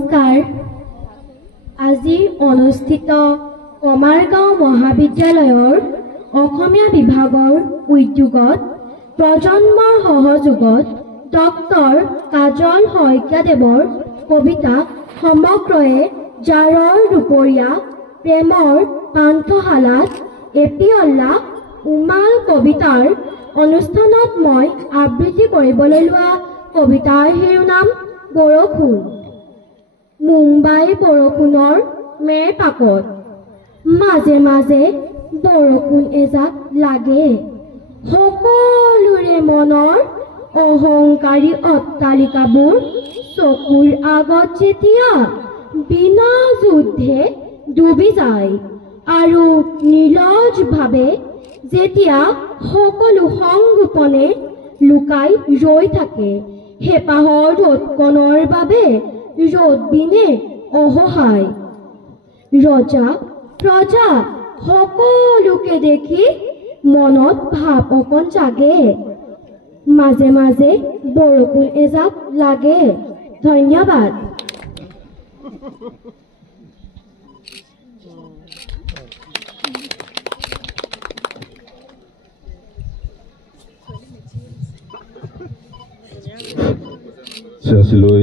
নমস্কাৰ। আজি অনুষ্ঠিত কমাৰগাঁও মহাবিদ্যালয়ৰ অসমীয়া বিভাগৰ উদ্যোগত প্ৰজন্মৰ সহযোগত ডক্টৰ কাজল শইকীয়াদেৱৰ কবিতা সমগ্ৰয়ে জাৰৰ দুপৰীয়া প্ৰেমৰ পান্থশালাত এপিঅল্লা উমাল কবিতাৰ অনুষ্ঠানত মই আবৃত্তি কৰিবলৈ লোৱা কবিতাৰ শিৰোনাম বৰষুণ। মুম্বাই বৰষুণৰ মেৰ পাকত মাজে মাজে বৰষুণ এজাক লাগে। সকলোৰে মনৰ অহংকাৰী অট্টালিকাবোৰ চকুৰ আগত যেতিয়া বিনা যুদ্ধে ডুবি যায় আৰু নিৰ্লজ্জভাৱে যেতিয়া সকলো সংগোপনে লুকাই ৰৈ থাকে, হেঁপাহৰ ৰ'দকণৰ বাবে ৰ'দবিনে অসহায়। ৰজা প্ৰজা সকলোকে দেখি মনত ভাৱ অকণ জাগে। মাজে মাজে বৰষুণ এজাক লাগে। ধন্যবাদ। Será